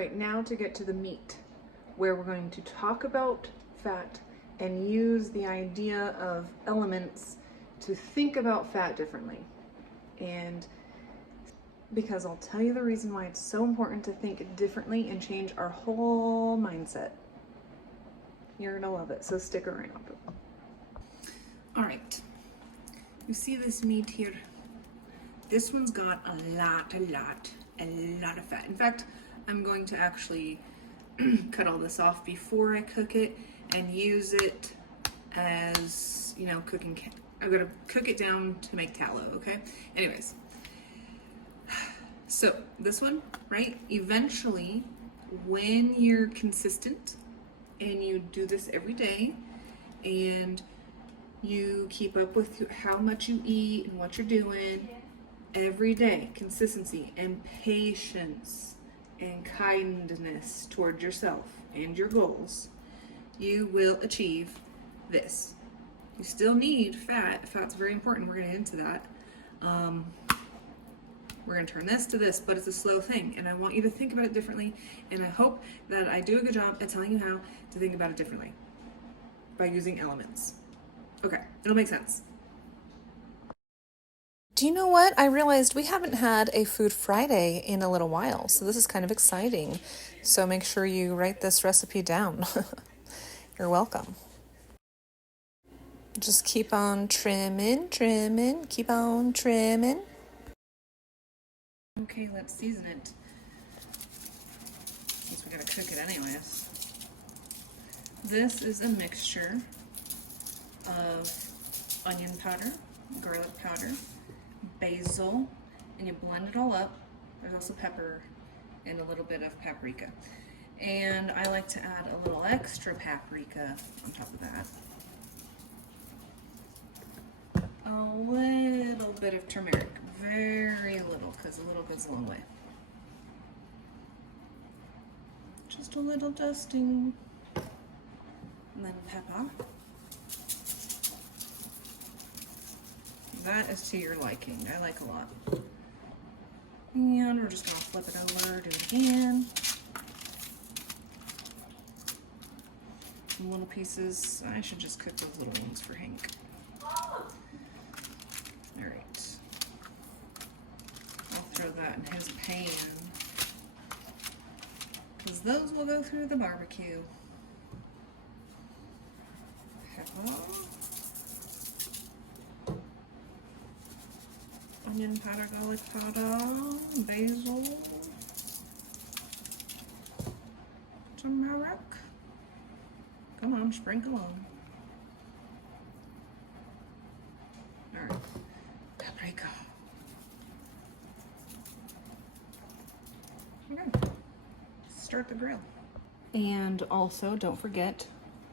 right, now to get to the meat, where we're going to talk about fat and use the idea of elements to think about fat differently. And because I'll tell you the reason why it's so important to think differently and change our whole mindset. You're gonna love it, so stick around. All right, you see this meat here? This one's got a lot of fat. In fact, I'm going to actually cut all this off before I cook it and use it as, you know, cooking. I'm gonna cook it down to make tallow, okay? Anyways, so this one, right? Eventually, when you're consistent and you do this every day and you keep up with how much you eat and what you're doing every day, consistency and patience and kindness toward yourself and your goals, you will achieve this. You still need fat. Fat's very important. We're going to get into that. We're going to turn this to this, but it's a slow thing. And I want you to think about it differently. And I hope that I do a good job at telling you how to think about it differently by using elements. Okay, it'll make sense. Do you know what? I realized we haven't had a Food Friday in a little while, so this is kind of exciting. So make sure you write this recipe down. You're welcome. Just keep on trimming, keep on trimming. Okay, let's season it. Since we gotta cook it anyways. This is a mixture of onion powder, garlic powder, basil, and you blend it all up. There's also pepper and a little bit of paprika. And I like to add a little extra paprika on top of that. A little bit of turmeric, very little, because a little goes a long way. Just a little dusting. And then pepper. That is to your liking. I like a lot. And we're just gonna flip it over, do it again. Little pieces. I should just cook those little ones for Hank. Alright. I'll throw that in his pan, because those will go through the barbecue. Pepper. Onion powder, garlic powder, basil, turmeric. Come on, sprinkle on. Alright, paprika. Okay, start the grill. And also, don't forget,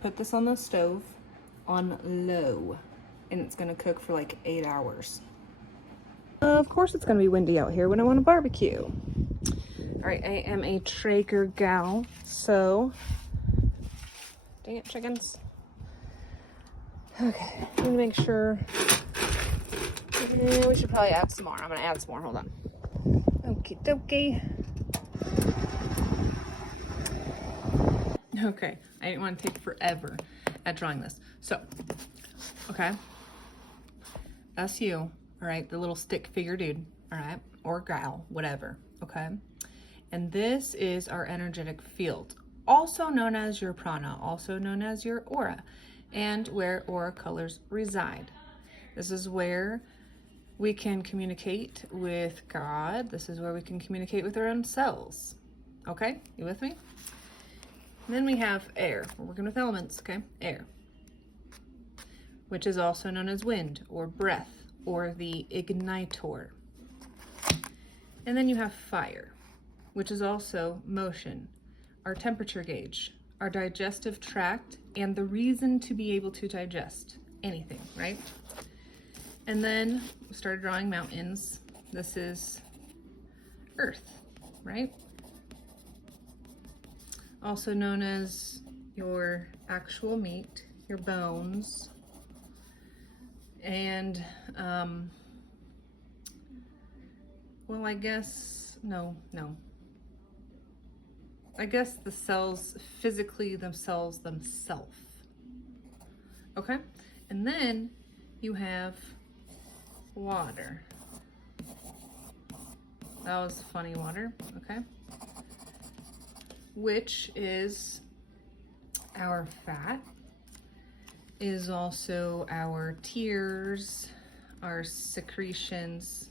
put this on the stove on low, and it's gonna cook for like 8 hours. Of course it's gonna be windy out here when I want to barbecue. Alright, I am a Traeger gal, so dang it, chickens. Okay, I'm gonna make sure. We should probably add some more. I'm gonna add some more. Hold on. Okie dokie. Okay, I didn't want to take forever at drawing this. So, okay, that's you. All right, the little stick figure dude. All right, or gal, whatever. Okay, and this is our energetic field, also known as your prana, also known as your aura, and where aura colors reside. This is where we can communicate with God. This is where we can communicate with our own selves. Okay, you with me? And then we have air. We're working with elements, okay? Air, which is also known as wind or breath or the ignitor. And then you have fire, which is also motion, our temperature gauge, our digestive tract, and the reason to be able to digest anything, right? And then we started drawing mountains. This is earth, right? Also known as your actual meat, your bones, and well, I guess, no. I guess the cells physically themselves. Okay? And then you have water. That was funny water, okay? Which is our fat, is also our tears, our secretions,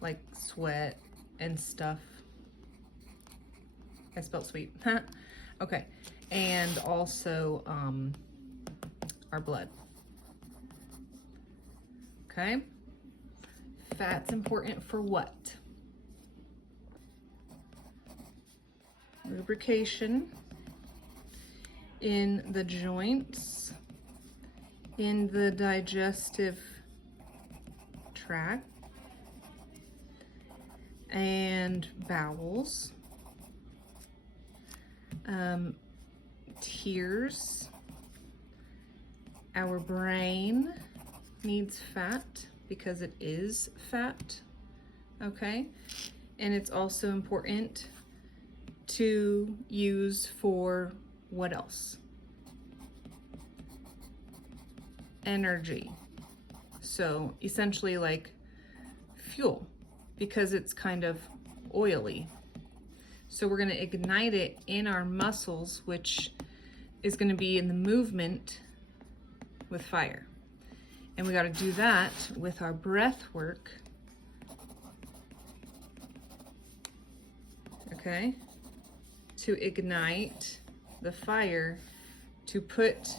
like sweat and stuff. I spelled sweet. Okay. And also our blood. Okay. Fat's important for what? Lubrication in the joints, in the digestive tract, and bowels. Tears. Our brain needs fat because it is fat, okay? And it's also important to use for what else? Energy. So essentially like fuel, because it's kind of oily. So we're going to ignite it in our muscles, which is going to be in the movement with fire. And we got to do that with our breath work. Okay? To ignite the fire, to put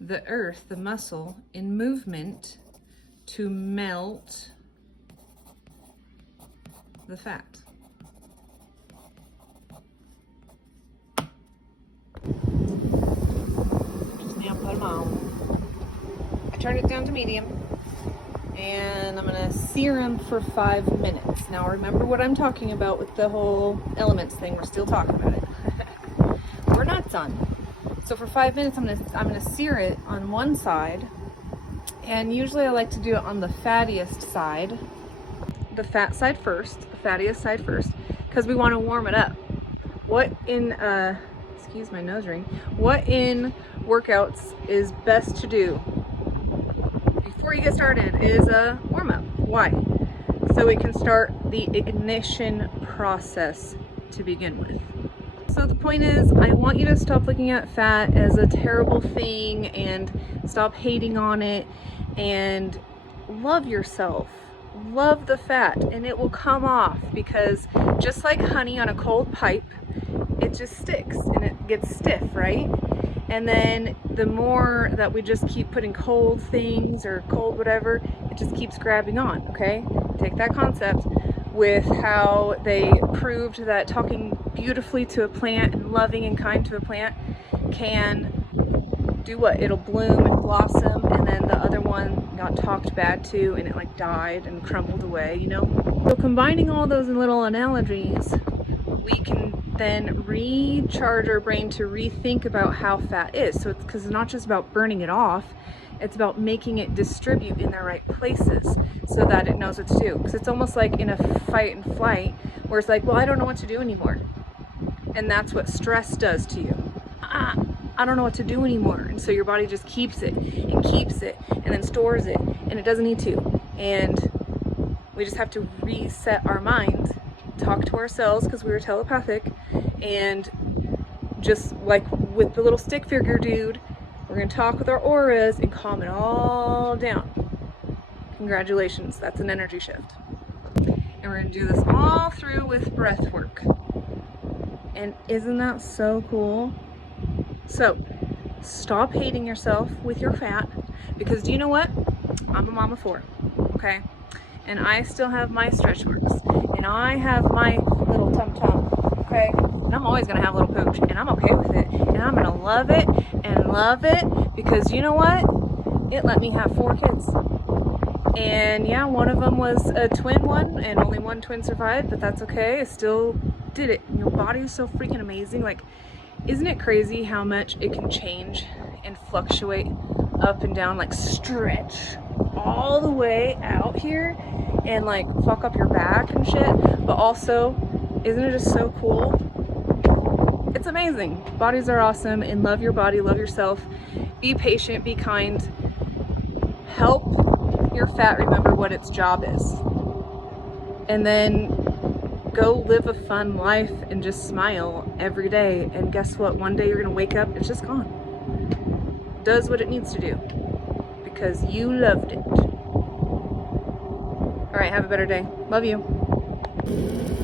the earth, the muscle, in movement to melt the fat. Just now put them on. I turned it down to medium, and I'm gonna sear them for 5 minutes. Now remember what I'm talking about with the whole elements thing. We're still talking about it. We're not done. So for 5 minutes, I'm gonna sear it on one side, and usually I like to do it on the fattiest side, the fat side first, the fattiest side first, because we want to warm it up. What in excuse my nose ring. What in workouts is best to do before you get started is a warm up. Why? So we can start the ignition process to begin with. So the point is, I want you to stop looking at fat as a terrible thing and stop hating on it, and love yourself. Love the fat, and it will come off, because just like honey on a cold pipe, it just sticks and it gets stiff, right? And then the more that we just keep putting cold things or cold whatever, it just keeps grabbing on, okay? Take that concept with how they proved that talking beautifully to a plant and loving and kind to a plant can do what? It'll bloom and blossom, and then the other one got talked bad to and it like died and crumbled away, you know? So combining all those little analogies, we can then recharge our brain to rethink about how fat is. So it's because it's not just about burning it off, it's about making it distribute in the right places so that it knows what to do. Because it's almost like in a fight and flight where it's like, well, I don't know what to do anymore. And that's what stress does to you. I don't know what to do anymore. And so your body just keeps it and then stores it, and it doesn't need to. And we just have to reset our mind, talk to ourselves because we were telepathic, and just like with the little stick figure dude, we're going to talk with our auras and calm it all down. Congratulations, that's an energy shift. And we're going to do this all through with breath work. And isn't that so cool? So, stop hating yourself with your fat, because do you know what? I'm a mom of 4, okay? And I still have my stretch marks, and I have my little tum-tum, okay? And I'm always gonna have a little pooch, and I'm okay with it, and I'm gonna love it, because you know what? It let me have 4 kids. And yeah, one of them was a twin one, and only one twin survived, but that's okay. I still did it. Your body is so freaking amazing. Like, isn't it crazy how much it can change and fluctuate up and down, like stretch all the way out here and like fuck up your back and shit, but also Isn't it just so cool? It's amazing. Bodies are awesome, and love your body, love yourself. Be patient, be kind. Help your fat remember what its job is. And then go live a fun life and just smile every day. And guess what? One day you're gonna wake up, it's just gone. Does what it needs to do because you loved it. All right, have a better day. Love you.